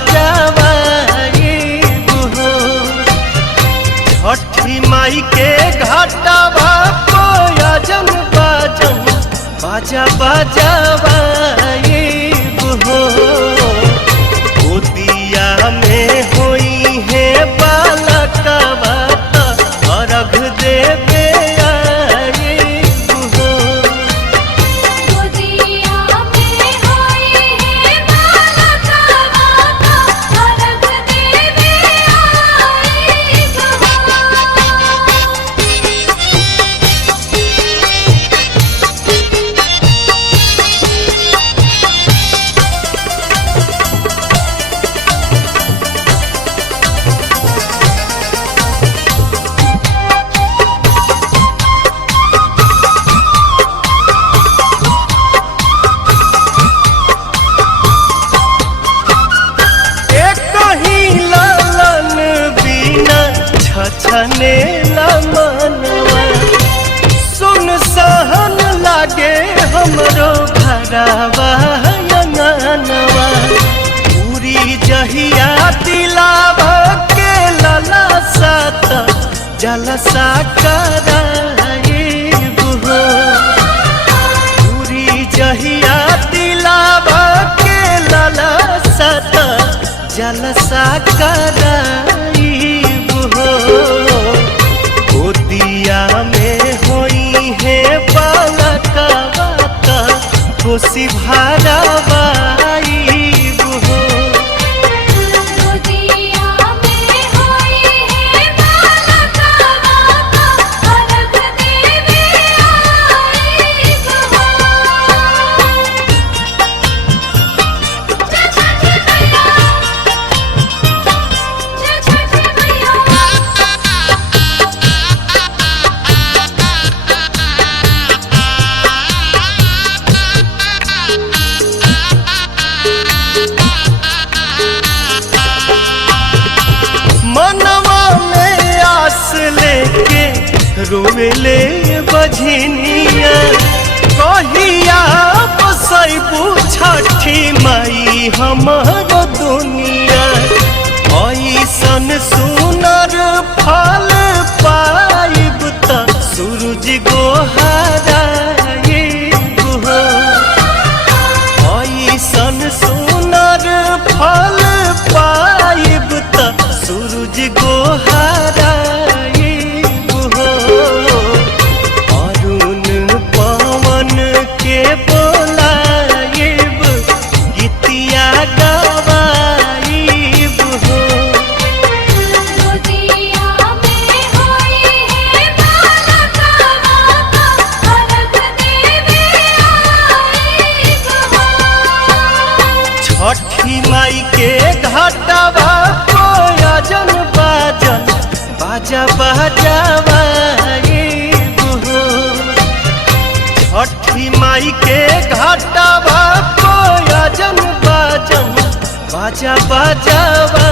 बजावाईब हो। छठी माई के घाटवा कोयजन बाजन बाजा बजावाईब हो। गोदिया में होई है बालकवा अर्घ देवे आईब हो। गोदिया में होई है बालकवा अर्घ देवे आईब हो। छने मनवा सुन सहन लागे हमरो घरवा अंगनवा। पूरी जहिया दिलावा के लला सात जलसा कराईब हो। पूरी जहिया दिलावा के लला सात जलसा कराईब हो। गोदिया में होई है बालकवा खुशी भरावाईब हो। गोदिया में होई है बालकवा अर्घ देवे आईब हो। जय छठी मैया, जय छठी मैया। मनवा में आस लेके रोवेले बझनिया। कहिया बसैबू छठी माई हमरो दुनिया। ऐसन सुनर फल पाइब त सूरज गोहराईब हो। ऐसन सुनर फल पाइब त सूरज गोहराईब हो। अरुण पवन के बोलाइब गीतिया गवाईब हो। गोदिया में होई है बालकवा अर्घ देवे आईब हो। छठी माई के घाटवा कोयजन बाजन बाजा बजावाईब हो। छठी माई के घाटवा कोयजन बाजन बाजा बजावा